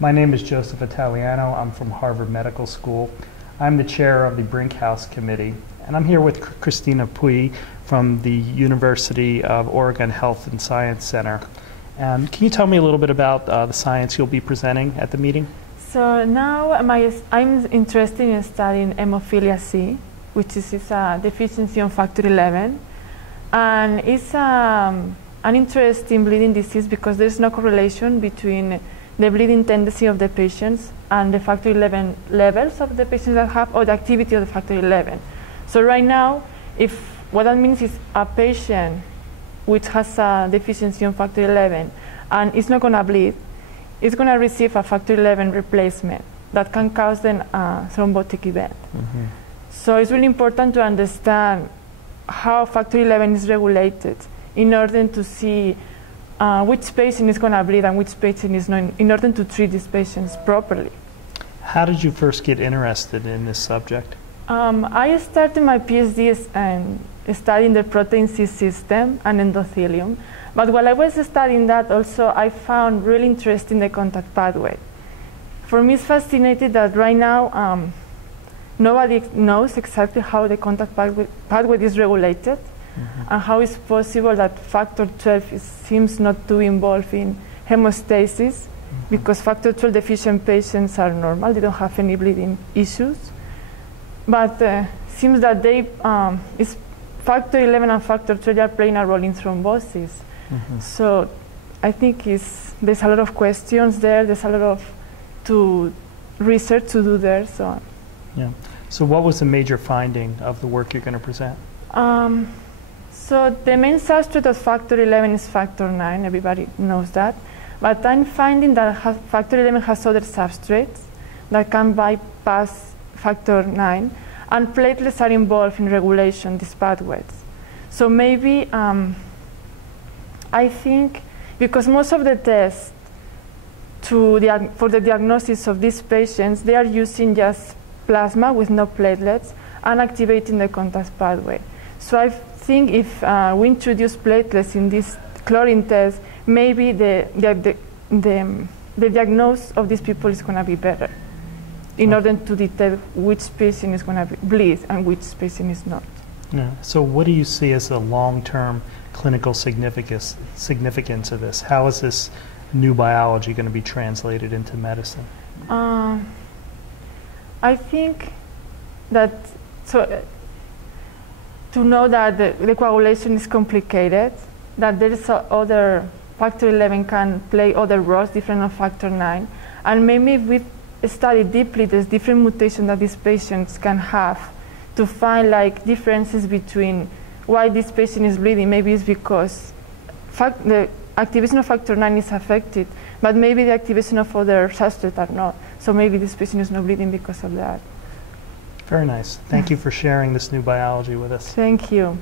My name is Joseph Italiano. I'm from Harvard Medical School. I'm the chair of the Brinkhous Committee, and I'm here with Cristina Puy from the University of Oregon Health and Science Center. Can you tell me a little bit about the science you'll be presenting at the meeting? So now I'm interested in studying hemophilia C, which is a deficiency on factor 11. And it's an interesting bleeding disease because there's no correlation between the bleeding tendency of the patients and the factor 11 levels of the patients that have, or the activity of the factor 11. So right now, what that means is a patient which has a deficiency on factor 11 and it's not going to bleed, it's going to receive a factor 11 replacement that can cause then a thrombotic event. Mm-hmm. So it's really important to understand how factor 11 is regulated in order to see which patient is going to bleed and which patient is not, in order to treat these patients properly. How did you first get interested in this subject? I started my PhD studying the protein C system and endothelium. But while I was studying that, also I found really interesting the contact pathway. For me, it's fascinating that right now nobody knows exactly how the contact pathway is regulated. Mm-hmm. And how it's possible that factor 12 seems not to involve in hemostasis, mm-hmm. because factor 12 deficient patients are normal, they don't have any bleeding issues. But seems that factor 11 and factor 12 are playing a role in thrombosis. Mm-hmm. So I think there's a lot of questions there, there's a lot of research to do there. So. Yeah. So what was the major finding of the work you're going to present? So the main substrate of factor 11 is factor 9, everybody knows that. But I'm finding that factor 11 has other substrates that can bypass factor 9, and platelets are involved in regulation these pathways. So maybe, I think, because most of the tests for the diagnosis of these patients, they are using just plasma with no platelets and activating the contact pathway. So I think if we introduce platelets in this chlorine test, maybe the diagnosis of these people is going to be better in order to detect which patient is going to bleed and which patient is not. Yeah. So what do you see as the long-term clinical significance of this? How is this new biology going to be translated into medicine? I think that to know that the coagulation is complicated, that there is other factor 11 can play other roles different from factor 9, and maybe if we study deeply there's different mutations that these patients can have to find like differences between why this patient is bleeding. Maybe it's because the activation of factor 9 is affected, but maybe the activation of other substrates are not. So maybe this patient is not bleeding because of that. Very nice. Thank you for sharing this new biology with us. Thank you.